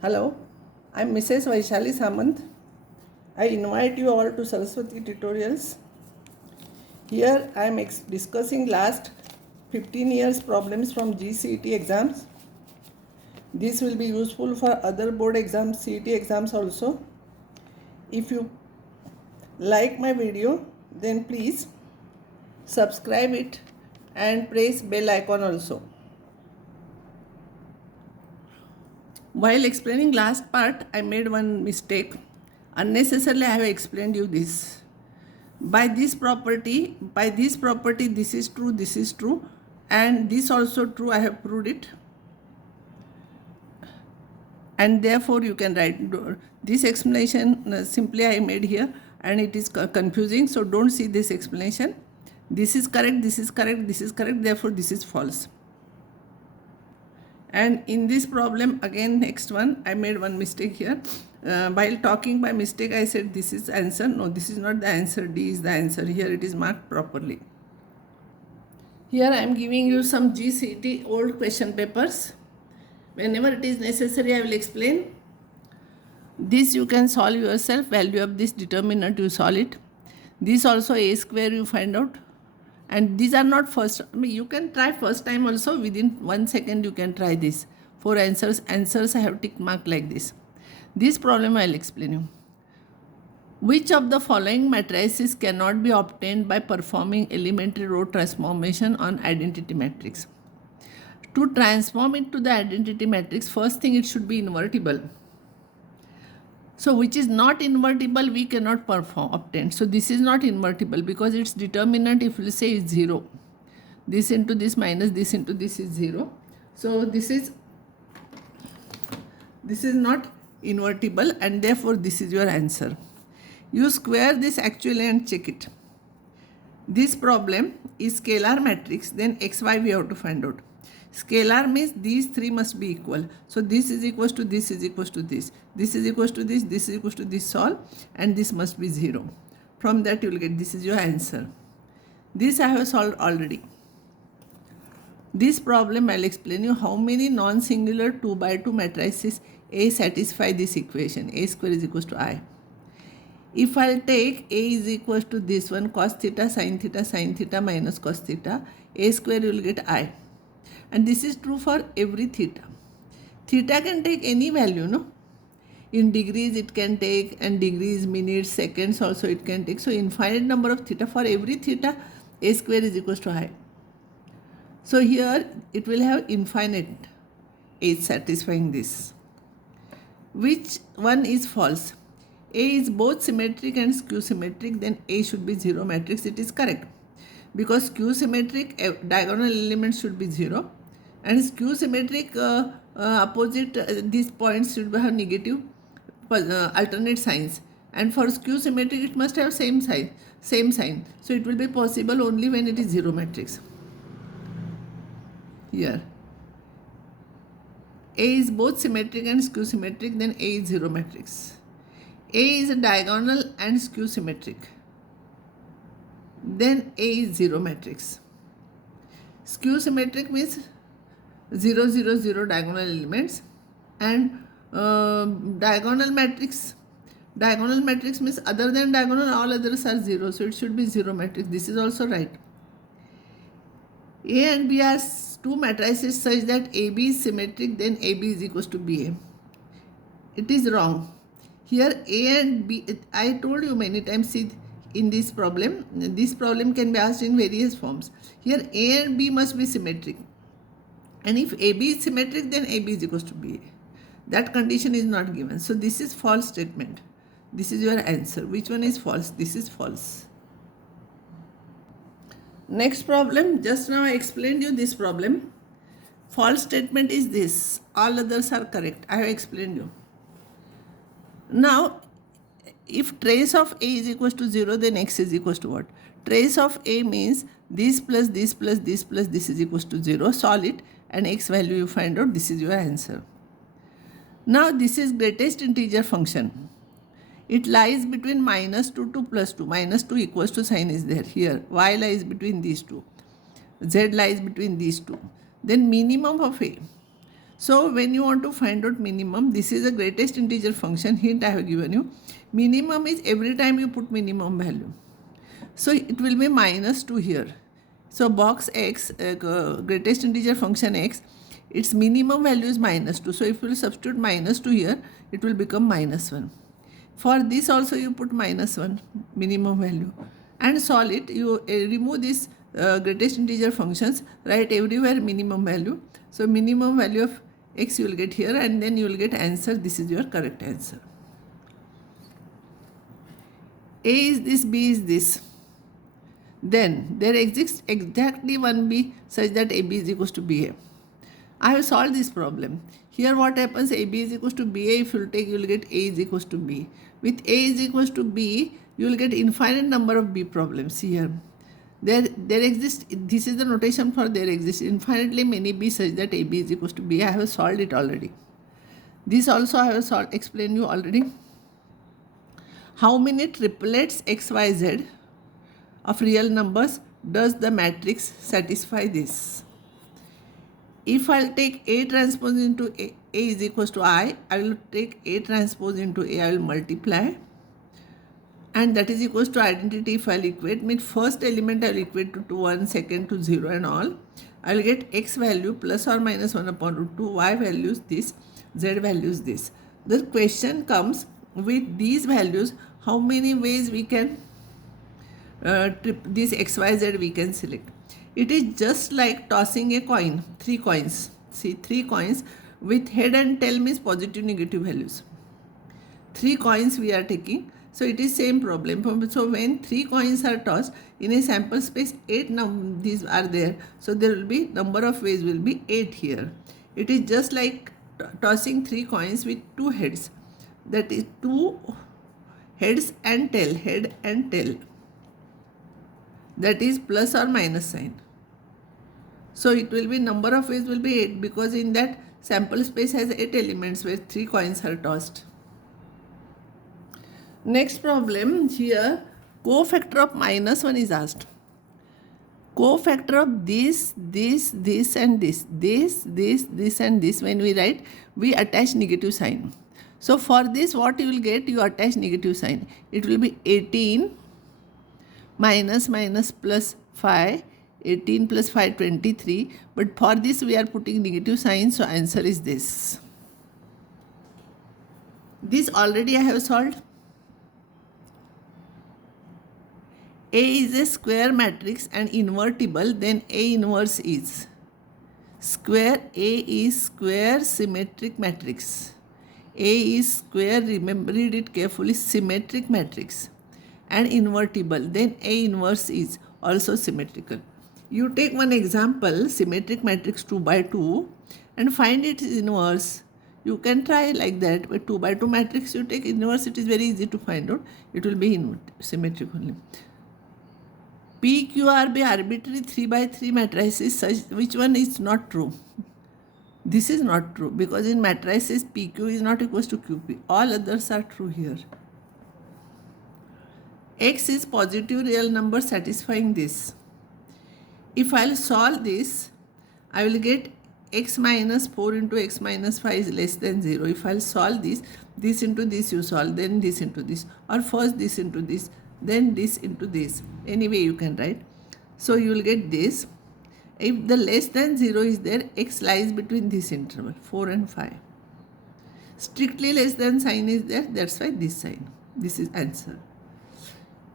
Hello, I'm Mrs. Vaishali Samant. I invite you all to Saraswati tutorials. Here I am discussing last 15 years problems from C.E.T exams. This will be useful for other board exams, C.E.T exams also. If you like my video, then please subscribe it and press bell icon also. While explaining last part, I made one mistake. Unnecessarily I have explained you this. By this property, this is true, and this also true, I have proved it. And therefore you can write this explanation simply I made here, and it is confusing, so don't see this explanation. This is correct, this is correct, this is correct, therefore this is false. And in this problem again, next one, I made one mistake here. While talking by mistake I said this is answer. No, this is not the answer, D is the answer. Here it is marked properly. Here I am giving you some C.E.T old question papers. Whenever it is necessary I will explain. This you can solve yourself. Value of this determinant you solve it. This also a square you find out. And these are not first, you can try first time also. Within 1 second you can try this. 4 answers I have tick mark like this. This problem I will explain you. Which of the following matrices cannot be obtained by performing elementary row transformation on identity matrix? To transform it to the identity matrix, first thing it should be invertible. So which is not invertible we cannot obtain. So this is not invertible because its determinant, if we say, is 0. This into this minus this into this is 0. So this is not invertible, and therefore this is your answer. You square this actually and check it. This problem is scalar matrix, then xy we have to find out. Scalar means these three must be equal. So this is equals to this is equals to this. This is equals to this is equals to this, solve, and this must be 0. From that you will get this is your answer. This I have solved already. This problem I will explain you how many non-singular 2 by 2 matrices A satisfy this equation. A square is equals to I. If I will take A is equals to this one, cos theta sin theta minus cos theta, A square you will get I. And this is true for every theta. Theta can take any value, no? In degrees it can take, and degrees, minutes, seconds also it can take. So infinite number of theta. For every theta, A square is equals to I. So here it will have infinite A satisfying this. Which one is false? A is both symmetric and skew symmetric, then A should be 0 matrix. It is correct. Because skew symmetric diagonal elements should be 0, and skew symmetric opposite these points should have negative alternate signs, and for skew symmetric it must have same sign. So it will be possible only when it is 0 matrix. Here A is both symmetric and skew symmetric, then A is 0 matrix. A is a diagonal and skew symmetric, then A is 0 matrix. Skew symmetric means 0, 0, 0 diagonal elements, and diagonal matrix means other than diagonal all others are 0, so it should be 0 matrix. This is also right. A and B are two matrices such that AB is symmetric, then AB is equals to BA. It is wrong. Here A and B, I told you many times, see in this problem can be asked in various forms. Here A and B must be symmetric, and if AB is symmetric then AB is equals to BA. That condition is not given. So this is false statement. This is your answer. Which one is false? This is false. Next problem, just now I explained you this problem. False statement is this. All others are correct. I have explained you. Now, if trace of A is equals to 0, then X is equals to what? Trace of A means this plus this plus this plus this is equals to 0. Solve it, and X value you find out. This is your answer. Now, this is greatest integer function. It lies between minus 2 to plus 2. Minus 2 equals to sign is there. Here, Y lies between these two. Z lies between these two. Then minimum of A. So when you want to find out minimum, this is the greatest integer function. Hint I have given you. Minimum is every time you put minimum value. So it will be minus 2 here. So box x, greatest integer function x, its minimum value is minus 2. So if you will substitute minus 2 here, it will become minus 1. For this also you put minus 1 minimum value and solve it. You remove this greatest integer functions, write everywhere minimum value. So minimum value of x you will get here, and then you will get answer. This is your correct answer. A is this, B is this. Then there exists exactly one B such that AB is equals to BA. I have solved this problem. Here what happens, AB is equals to BA, if you will take, you will get A is equals to B. With A is equals to B, you will get infinite number of B problems here. There exists, this is the notation for there exists infinitely many B such that AB is equals to B. I have solved it already. This also I have explained you already. How many triplets XYZ of real numbers does the matrix satisfy this? If I'll take A transpose into A is equals to I will take A transpose into A, I will multiply, and that is equals to identity. If I'll equate, means first element I will equate to 1, second to 0 and all. I will get x value plus or minus 1 upon root 2, y values this, z values this. The question comes with these values, how many ways we can this XYZ we can select. It is just like tossing a coin, 3 coins. See, 3 coins with head and tail means positive negative values. 3 coins we are taking. So it is same problem. So when 3 coins are tossed in a sample space, 8 these are there. So there will be number of ways will be 8 here. It is just like tossing 3 coins with 2 heads. That is 2 heads and tail, head and tail. That is plus or minus sign. So it will be number of ways will be 8 because in that sample space has 8 elements where 3 coins are tossed. Next problem here, cofactor of minus 1 is asked. Cofactor of this and this and this, when we write, we attach negative sign. So for this what you will get, you attach negative sign. It will be 18 minus plus 5, 18 plus 5, 23. But for this we are putting negative sign, so answer is this. This already I have solved. A is a square matrix and invertible, then A inverse is square. A is square symmetric matrix. A is square, remember, read it carefully, symmetric matrix and invertible, then A inverse is also symmetrical. You take one example, symmetric matrix 2 by 2 and find its inverse. You can try like that. With 2 by 2 matrix you take inverse, it is very easy to find out. It will be symmetric only. PQRB arbitrary 3 by 3 matrices, such which one is not true? This is not true because in matrices PQ is not equals to QP. All others are true here. X is positive real number satisfying this. If I will solve this, I will get x minus 4 into x minus 5 is less than 0. If I will solve this into this you solve, then this into this, or first this into this, then this into this. Anyway you can write. So you will get this. If the less than 0 is there, x lies between this interval 4 and 5. Strictly less than sign is there, that's why this sign. This is answer.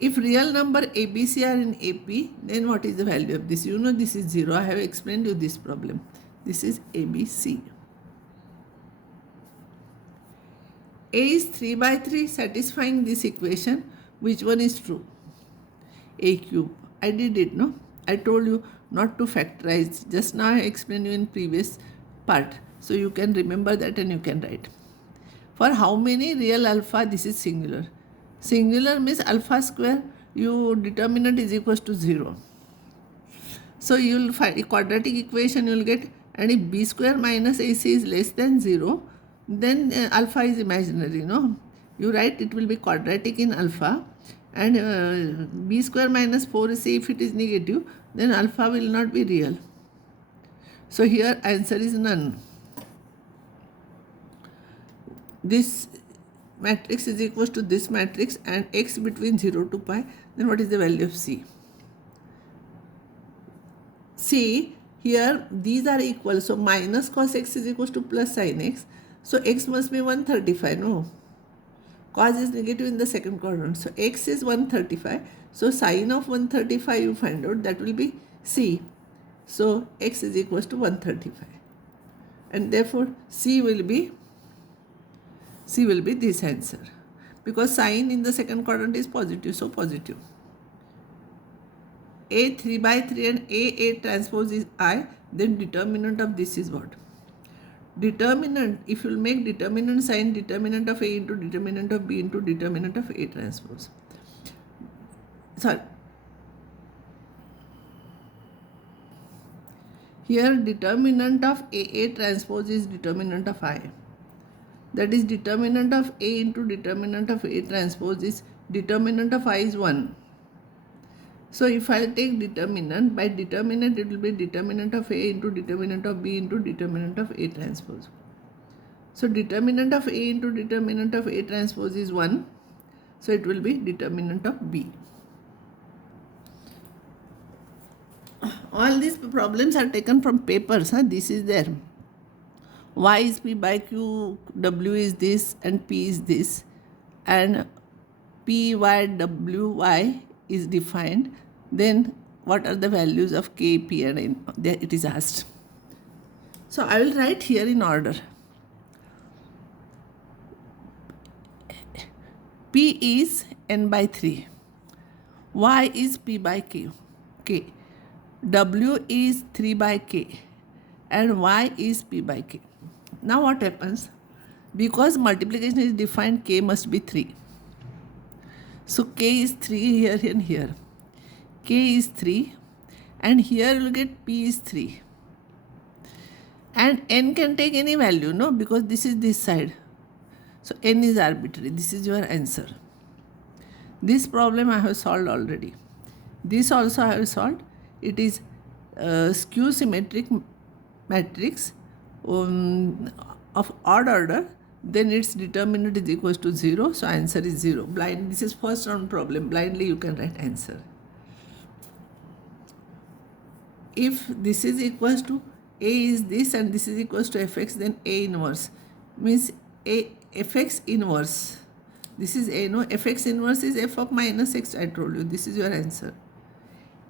If real number ABC are in AP, then what is the value of this? You know this is 0. I have explained you this problem. This is ABC. A is 3 by 3 satisfying this equation. Which one is true? A cube. I did it, no? I told you not to factorize. Just now I explained you in previous part. So you can remember that and you can write. For how many real alpha? This is singular. Singular means alpha square, you determinant is equals to 0. So you will find a quadratic equation you will get, and if b square minus ac is less than 0, then alpha is imaginary, no? You write it will be quadratic in alpha, and b square minus 4ac, if it is negative, then alpha will not be real. So here answer is none. this matrix is equal to this matrix and x between 0 to pi, then what is the value of C? See, here these are equal, so minus cos x is equal to plus sin x, so x must be 135, no? Cos is negative in the second quadrant, so x is 135, so sin of 135 you find out, that will be C. So x is equal to 135, and therefore C will be this answer, because sin in the second quadrant is positive, so positive. A 3 by 3 and A transpose is I, then determinant of this is what? Determinant, if you will make determinant sin determinant of A into determinant of B into determinant of A transpose. Sorry. Here determinant of A transpose is determinant of I. That is determinant of A into determinant of A transpose is determinant of I is 1. So if I take determinant, by determinant it will be determinant of A into determinant of B into determinant of A transpose. So determinant of A into determinant of A transpose is 1. So it will be determinant of B. All these problems are taken from papers. This is there. Y is P by Q, W is this and P is this. And P, Y, W, Y is defined. Then what are the values of K, P and N? There it is asked. So I will write here in order. P is N by 3. Y is P by K. W is 3 by K. And Y is P by K. Now what happens? Because multiplication is defined, K must be 3. So K is 3 here and here. K is 3 and here you will get P is 3. And N can take any value, no? Because this is this side. So N is arbitrary. This is your answer. This problem I have solved already. This also I have solved. It is skew symmetric matrix of odd order. Then its determinant is equal to 0. So answer is 0. Blind. This is first round problem. Blindly you can write answer. If this is equal to A is this and this is equal to Fx, then A inverse means A Fx inverse. This is A, no? Fx inverse is f of minus x, I told you. This is your answer.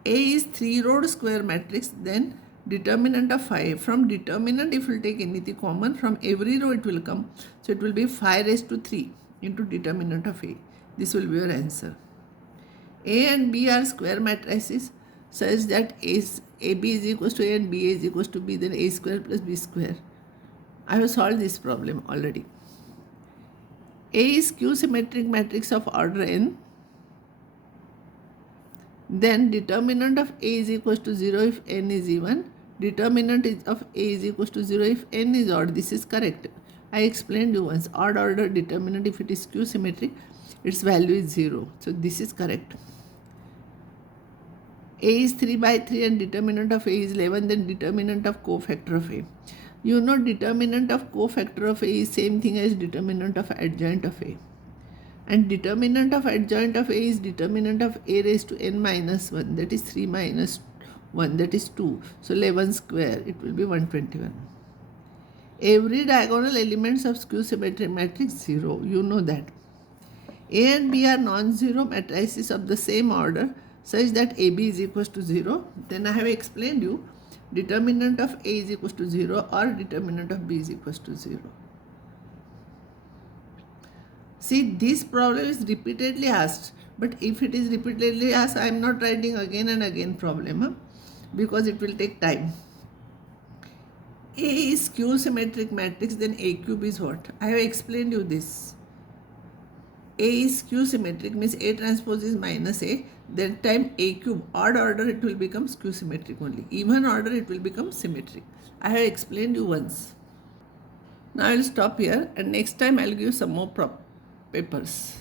A is 3-rowed square matrix, then determinant of 5. From determinant, if you will take anything common, from every row it will come. So it will be 5 raised to 3 into determinant of A. This will be your answer. A and B are square matrices such that AB is equal to A and BA is equal to B, then A square plus B square. I have solved this problem already. A is skew symmetric matrix of order n. Then determinant of A is equal to 0 if n is even. Determinant of A is equal to 0 if n is odd. This is correct. I explained you once. Odd order determinant, if it is skew symmetric, its value is 0. So this is correct. A is 3 by 3 and determinant of A is 11, then determinant of cofactor of A. You know determinant of cofactor of A is same thing as determinant of adjoint of A. And determinant of adjoint of A is determinant of A raised to n minus 1, that is 3 minus 1, that is 2. So 11 square, it will be 121. Every diagonal elements of skew symmetric matrix 0, you know that. A and B are non-zero matrices of the same order such that AB is equal to 0. Then I have explained you determinant of A is equal to 0 or determinant of B is equal to 0. See, this problem is repeatedly asked, but if it is repeatedly asked, I am not writing again and again problem, because it will take time. A is skew symmetric matrix, then A cube is what? I have explained you this. A is skew symmetric means A transpose is minus A, then time A cube. Odd order it will become skew symmetric only. Even order it will become symmetric. I have explained you once. Now I will stop here and next time I will give some more papers.